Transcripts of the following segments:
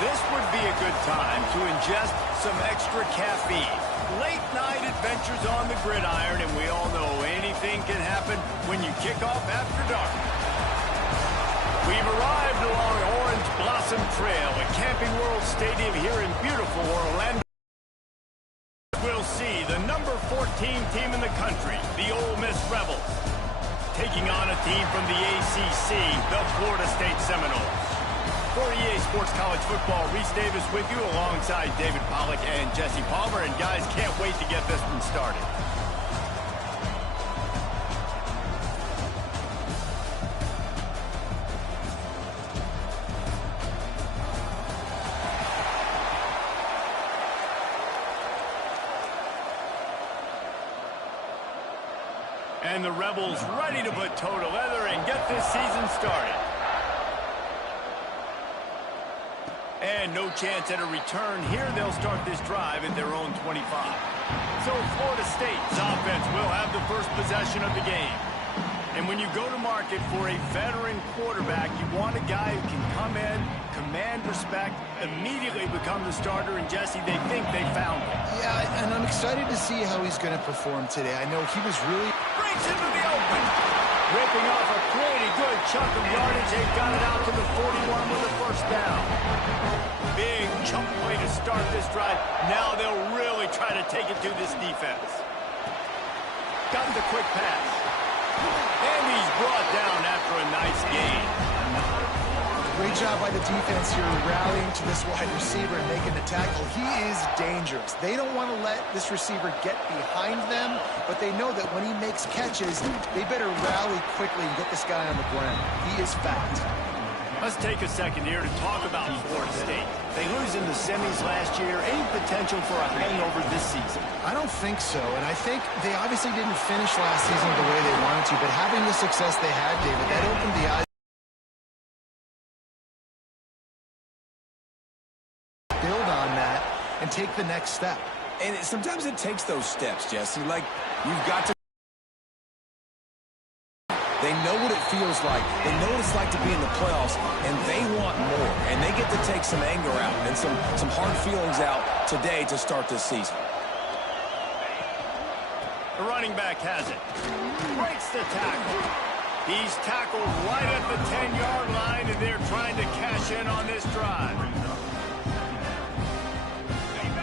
This would be a good time to ingest some extra caffeine. Late night adventures on the gridiron, and we all know anything can happen when you kick off after dark. We've arrived along Orange Blossom Trail at Camping World Stadium here in beautiful Orlando. We'll see the number 14 team in the country, the Ole Miss Rebels, taking on a team from the ACC, the Florida State Seminoles. For EA Sports College Football, Reese Davis with you alongside David Pollack and Jesse Palmer. And guys, can't wait to get this one started. And the Rebels ready to put toe to leather and get this season started. And no chance at a return here. They'll start this drive at their own 25. So Florida State's offense will have the first possession of the game. And when you go to market for a veteran quarterback, you want a guy who can come in, command respect, immediately become the starter. And Jesse, they think they found him. Yeah, and I'm excited to see how he's going to perform today. I know he was really... Breaks into the open. Ripping off a pretty good chunk of yardage. They got it out to the 41 with a first down. Big chunk play to start this drive. Now they'll really try to take it to this defense. Got the quick pass. And he's brought down after a nice gain. Great job by the defense here rallying to this wide receiver and making the tackle. He is dangerous. They don't want to let this receiver get behind them, but they know that when he makes catches, they better rally quickly and get this guy on the ground. He is fast. Let's take a second here to talk about Florida State. They lose in the semis last year. Any potential for a hangover this season? I don't think so, and I think they obviously didn't finish last season the way they wanted to, but having the success they had, David, that opened the eyes. Build on that and take the next step. And sometimes it takes those steps, Jesse. Like, you've got to... They know what it feels like. They know what it's like to be in the playoffs, and they want more. And they get to take some anger out and some hard feelings out today to start this season. The running back has it. Breaks the tackle. He's tackled right at the 10-yard line, and they're trying to cash in on this drive.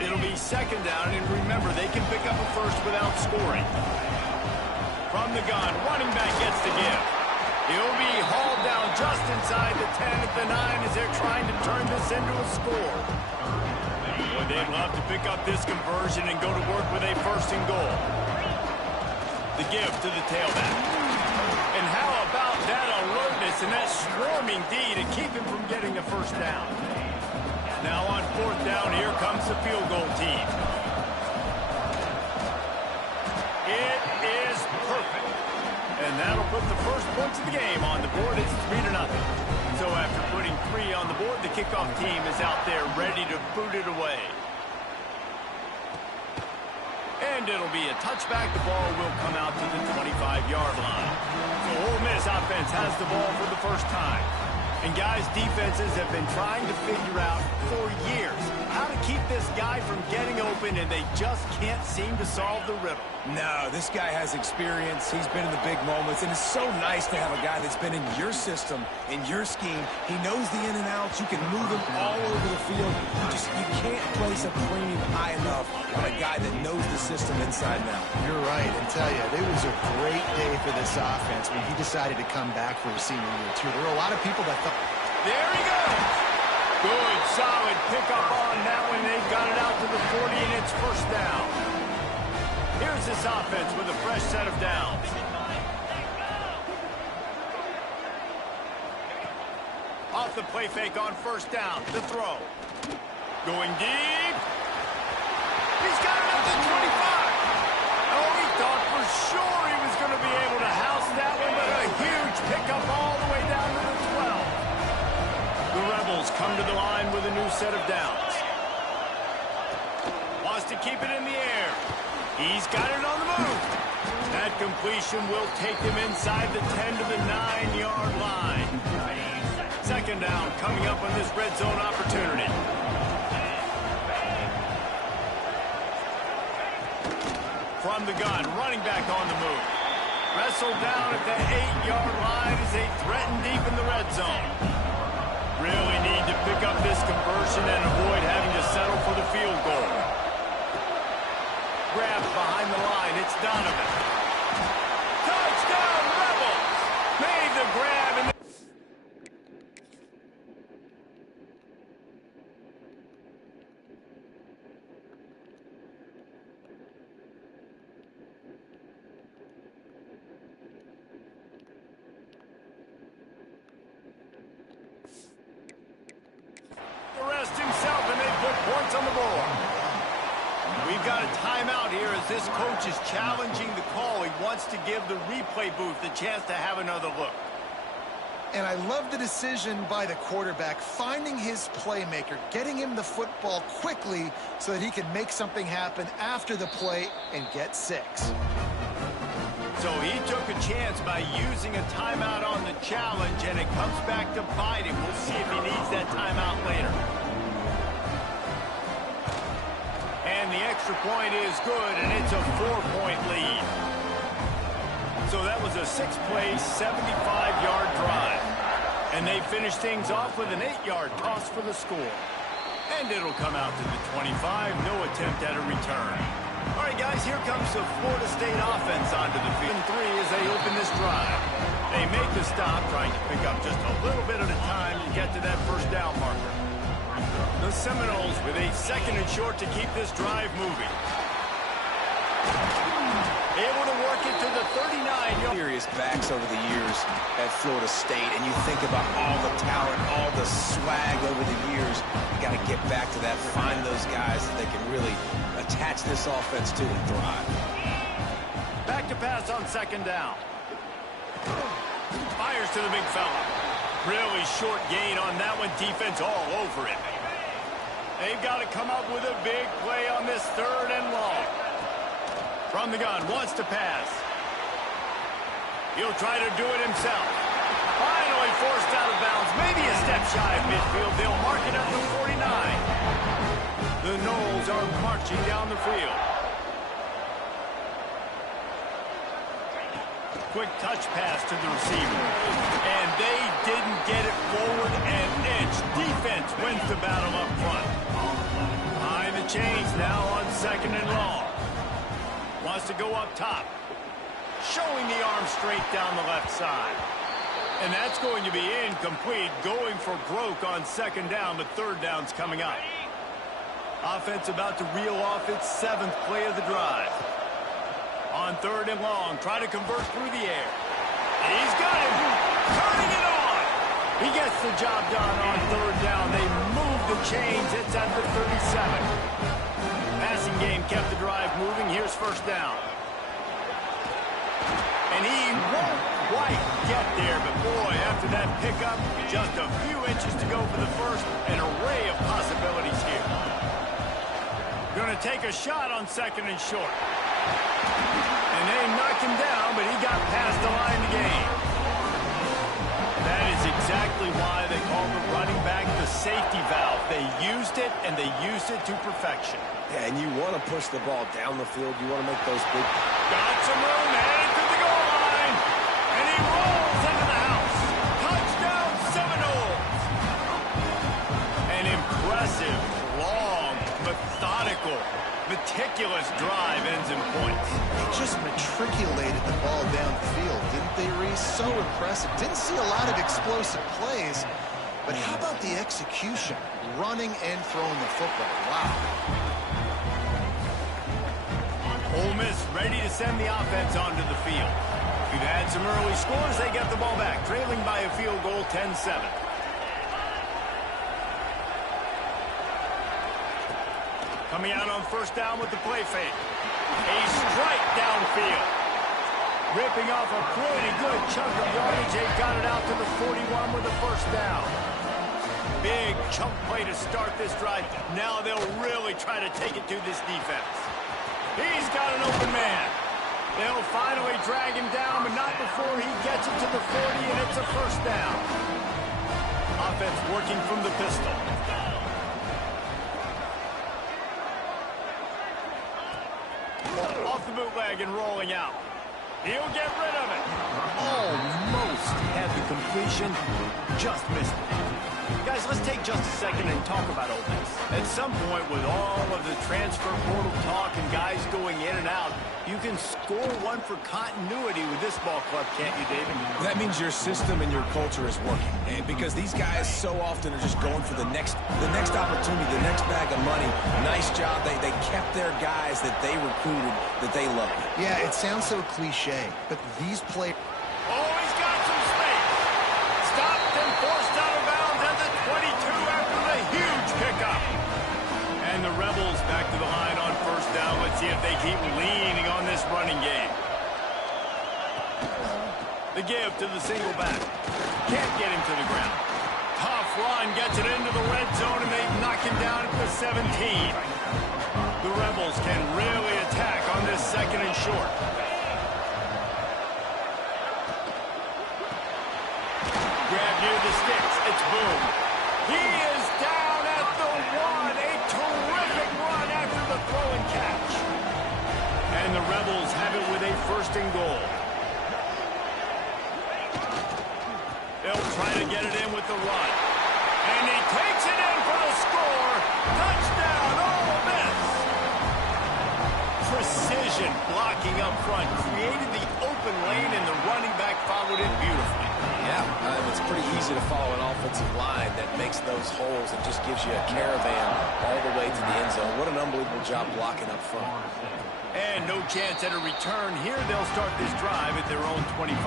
It'll be second down, and remember, they can pick up a first without scoring. From the gun, running back gets the give. He'll be hauled down just inside the 10 at the 9 as they're trying to turn this into a score. Boy, they'd love to pick up this conversion and go to work with a first and goal. The give to the tailback. And how about that alertness and that swarming D to keep him from getting the first down? Now on fourth down, here comes the field goal team. It is perfect. And that'll put the first points of the game on the board. It's 3-0. So after putting 3 on the board, the kickoff team is out there ready to boot it away. And it'll be a touchback. The ball will come out to the 25-yard line. So Ole Miss offense has the ball for the first time. And guys, defenses have been trying to figure out for years how to keep this guy from getting open, and they just can't seem to solve the riddle. No, this guy has experience. He's been in the big moments, and it's so nice to have a guy that's been in your system, in your scheme. He knows the in and outs. You can move him all over the field. You can't place a premium high enough on a guy that knows the system inside and out. You're right, and tell you, it was a great day for this offense when he decided to come back for his senior year, too. There were a lot of people that thought... There he goes! Good, solid pickup on that one. They've got it out to the 40, and it's first down. Here's this offense with a fresh set of downs. Off the play fake on first down. The throw. Going deep. He's got it up to 25. Oh, he thought for sure he was going to be able to house that one, but a huge pickup all the way down to the 12. The Rebels come to the line with a new set of downs. Wants to keep it in the air. He's got it on the move. That completion will take him inside the 10 to the 9-yard line. Second down coming up on this red zone opportunity. from the gun, running back on the move. Wrestled down at the 8-yard line as they threaten deep in the red zone. Really need to pick up this conversion and avoid having to settle for the field goal. Grabs behind the line. It's Donovan. Touchdown, Rebels! Made the grab and arrest himself, and they put points on the board. We've got a timeout here as this coach is challenging the call. He wants to give the replay booth the chance to have another look. And I love the decision by the quarterback, finding his playmaker, getting him the football quickly so that he can make something happen after the play and get 6. So he took a chance by using a timeout on the challenge, and it comes back to bite him. We'll see if he needs that timeout later. And the extra point is good, and it's a 4-point lead. So that was a 6-play, 75-yard drive. And they finish things off with an 8-yard toss for the score. And it'll come out to the 25, no attempt at a return. All right, guys, here comes the Florida State offense onto the field. 3 as they open this drive. They make the stop, trying to pick up just a little bit at a time to get to that first down marker. The Seminoles with a 2nd and short to keep this drive moving. Able to work it to the 39-yard. Serious backs over the years at Florida State, and you think about all the talent, all the swag over the years. You got to get back to that, find those guys that they can really attach this offense to and thrive. Back to pass on 2nd down. Fires to the big fella. Really short gain on that one. Defense all over it. They've got to come up with a big play on this 3rd and long. From the gun, wants to pass. He'll try to do it himself. Finally forced out of bounds. Maybe a step shy of midfield. They'll mark it up to 49. The Noles are marching down the field. Quick touch pass to the receiver. And they didn't get it forward an inch. Defense wins the battle up front. Behind the chains now on 2nd and long. Wants to go up top. Showing the arm straight down the left side. And that's going to be incomplete. Going for broke on 2nd down, but 3rd down's coming up. Offense about to reel off its 7th play of the drive. On 3rd and long, try to convert through the air. He's got him. Turning it on. He gets the job done on 3rd down. They move the chains. It's at the 37. Passing game kept the drive moving. Here's 1st down. And he won't quite get there, but boy, after that pickup, just a few inches to go for the first. An array of possibilities here. Going to take a shot on 2nd and short. And they knocked him down, but he got past the line to gain. That is exactly why they call the running back the safety valve. They used it, and they used it to perfection. Yeah, and you want to push the ball down the field. You want to make those big... Got some room, headed to the goal line. And he rolls into the house. Touchdown, Seminoles. An impressive, long, methodical, meticulous drive ends in points. They just matriculated the ball down the field, didn't they, Reese? So impressive. Didn't see a lot of explosive plays, but how about the execution? Running and throwing the football. Wow. Ole Miss ready to send the offense onto the field. We've had some early scores. They get the ball back, trailing by a field goal, 10-7. Coming out on 1st down with the play fake. A strike downfield. Ripping off a pretty good chunk of yardage. They got it out to the 41 with the 1st down. Big chunk play to start this drive. Now they'll really try to take it to this defense. He's got an open man. They'll finally drag him down, but not before he gets it to the 40, and it's a 1st down. Offense working from the pistol. the bootleg and rolling out. He'll get rid of it. Almost had the completion, just missed it. Guys, let's take just a second and talk about Ole Miss. At some point, with all of the transfer portal talk and guys going in and out, you can score one for continuity with this ball club, can't you, David? That means your system and your culture is working. And because these guys so often are just going for the next opportunity, the next bag of money. Nice job. They kept their guys that they recruited, that they love. Yeah, it sounds so cliche, but these players... Oh, he's got some space. Stopped and forced out of bounds at the 22 after the huge pickup. And the Rebels back to the line on first down. Let's see if they keep leaning on this running game. The give to the single back. Can't get him to the ground. Tough run, gets it into the red zone, and they knock him down at the 17. The Rebels can really attack on this second and short. Grab near the sticks. It's Boom. He is down at the 1. A terrific run after the throw and catch. And the Rebels have it with a first and goal. They'll try to get it in with the run. And he takes it in for the score. Touchdown, Ole Miss. Precision blocking up front. Created the open lane, and the running back followed it beautifully. Yeah, it's pretty easy to follow an offensive line that makes those holes and just gives you a caravan all the way to the end zone. What an unbelievable job blocking up front. And no chance at a return here. They'll start this drive at their own 25.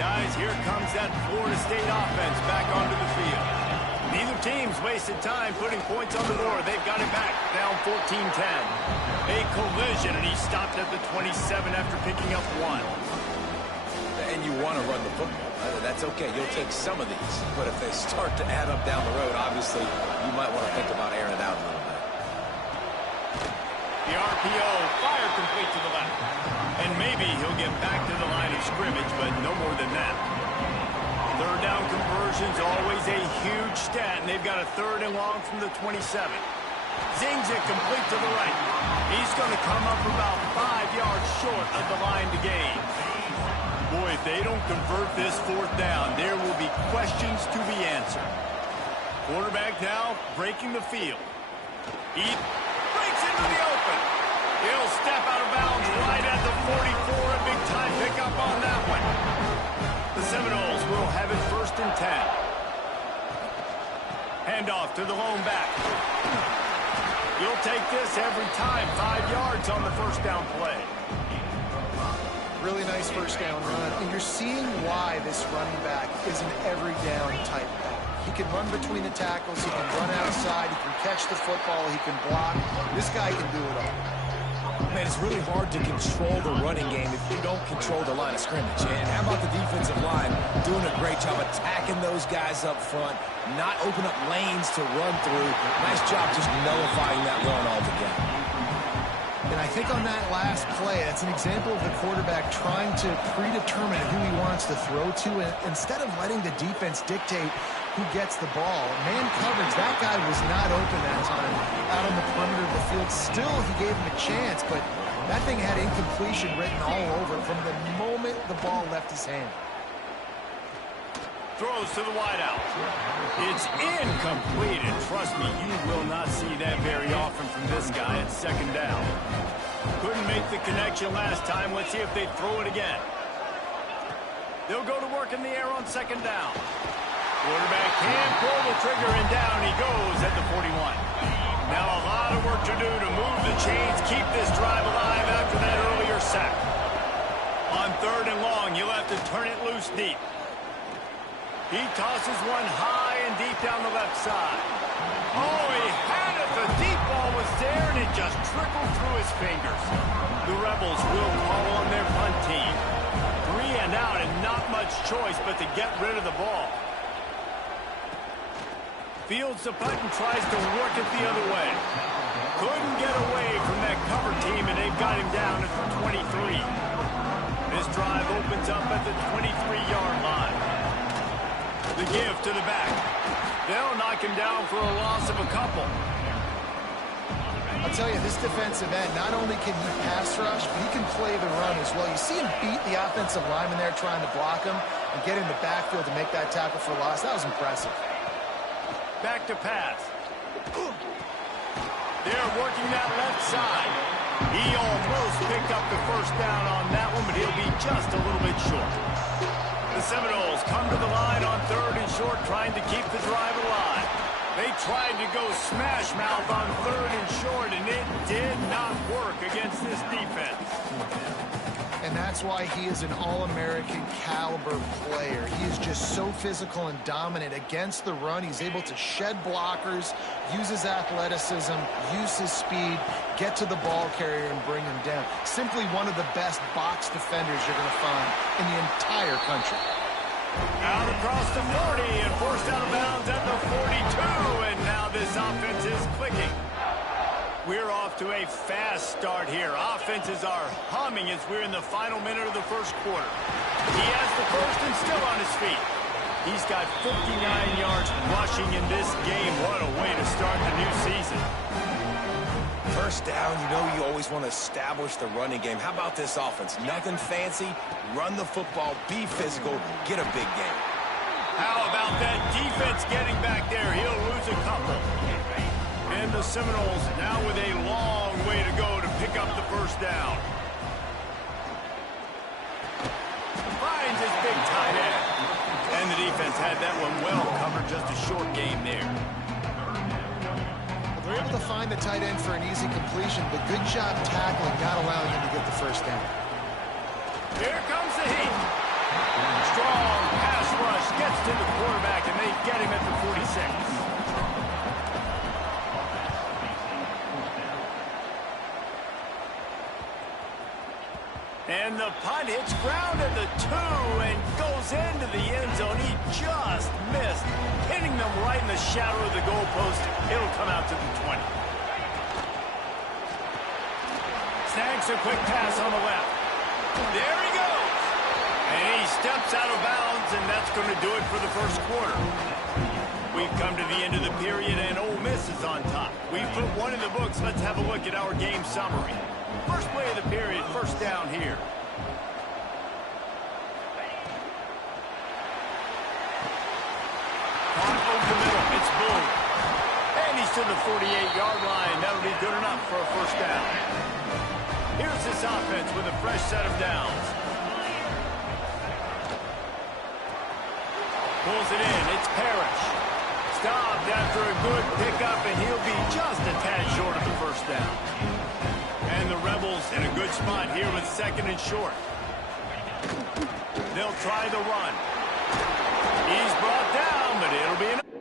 Guys, here comes that Florida State offense back onto the field. Neither team's wasted time putting points on the board. They've got it back, down 14-10. A collision, and he stopped at the 27 after picking up 1. And you want to run the football. That's okay. You'll take some of these. But if they start to add up down the road, obviously, you might want to think about airing it out a little bit. The RPO, fire complete to the left. And maybe he'll get back to the line of scrimmage, but no more than that. Third down conversion's always a huge stat, and they've got a third and long from the 27. Zings it complete to the right. He's going to come up about 5 yards short of the line to gain. Boy, if they don't convert this fourth down, there will be questions to be answered. Quarterback now breaking the field. He breaks into the open. He'll step out of bounds right at the 44. A big-time pickup on that one. The Seminoles will have it first and 10. Handoff to the lone back. You'll take this every time. 5 yards on the first down play. Really nice first down run, and you're seeing why this running back is an every down type back. He can run between the tackles, he can run outside, he can catch the football, he can block. This guy can do it all. Man, it's really hard to control the running game if you don't control the line of scrimmage. And how about the defensive line doing a great job attacking those guys up front, not open up lanes to run through. Nice job just nullifying that run altogether. And I think on that last play, that's an example of the quarterback trying to predetermine who he wants to throw to, and instead of letting the defense dictate who gets the ball. Man coverage, that guy was not open that time out on the perimeter of the field. Still, he gave him a chance, but that thing had incompletion written all over it from the moment the ball left his hand. Throws to the wideout. It's incomplete, and trust me, you will not see that very often from this guy at second down. Couldn't make the connection last time. Let's see if they throw it again. They'll go to work in the air on second down. Quarterback can pull the trigger, and down he goes at the 41. Now a lot of work to do to move the chains, keep this drive alive after that earlier sack. On third and long, you'll have to turn it loose deep. He tosses one high and deep down the left side. Oh, he had it. The deep ball was there, and it just trickled through his fingers. The Rebels will call on their punt team. 3 and out, and not much choice but to get rid of the ball. Fields the punt and tries to work it the other way. Couldn't get away from that cover team, and they've got him down at the 23. This drive opens up at the 23-yard line. The give to the back. They'll knock him down for a loss of a couple. I'll tell you, this defensive end, not only can he pass rush, but he can play the run as well. You see him beat the offensive lineman there trying to block him and get in the backfield to make that tackle for loss. That was impressive. Back to pass. They're working that left side. He almost picked up the first down on that one, but he'll be just a little bit short. The Seminoles come to the line on 3rd and short, trying to keep the drive alive. They tried to go smash mouth on 3rd and short, and it did not work against this defense. And that's why he is an All-American caliber player. He is just so physical and dominant against the run. He's able to shed blockers, use his athleticism, use his speed, get to the ball carrier and bring him down. Simply one of the best box defenders you're going to find in the entire country. Out across the 40 and forced out of bounds at the 42, and now this offense is clicking. We're off to a fast start here. Offenses are humming as we're in the final minute of the first quarter. He has the first and still on his feet. He's got 59 yards rushing in this game. What a way to start the new season. First down, you know you always want to establish the running game. How about this offense? Nothing fancy. Run the football, be physical, get a big game. How about that defense getting back there? He'll lose a couple. And the Seminoles now with a long way to go to pick up the first down. Finds his big tight end. And the defense had that one well covered. Just a short game there. They're able to find the tight end for an easy completion, but good job tackling, not allowing him to get the first down. Here comes the heat. Strong pass rush gets to the quarterback, and they get him at the 46. And the punt hits ground at the 2 and goes into the end zone. He just missed, hitting them right in the shadow of the goalpost. It'll come out to the 20. Snags a quick pass on the left. There he goes. And he steps out of bounds, and that's going to do it for the first quarter. We've come to the end of the period, and Ole Miss is on top. We've put one in the books. Let's have a look at our game summary. First play of the period, first down here. Caught over the middle, it's Boone. And he's to the 48-yard line. That'll be good enough for a first down. Here's this offense with a fresh set of downs. Pulls it in, it's Parrish. Stopped after a good pickup, and he'll be just a tad short of the first down. And the Rebels in a good spot here with 2nd and short. They'll try the run. He's brought down, but it'll be enough.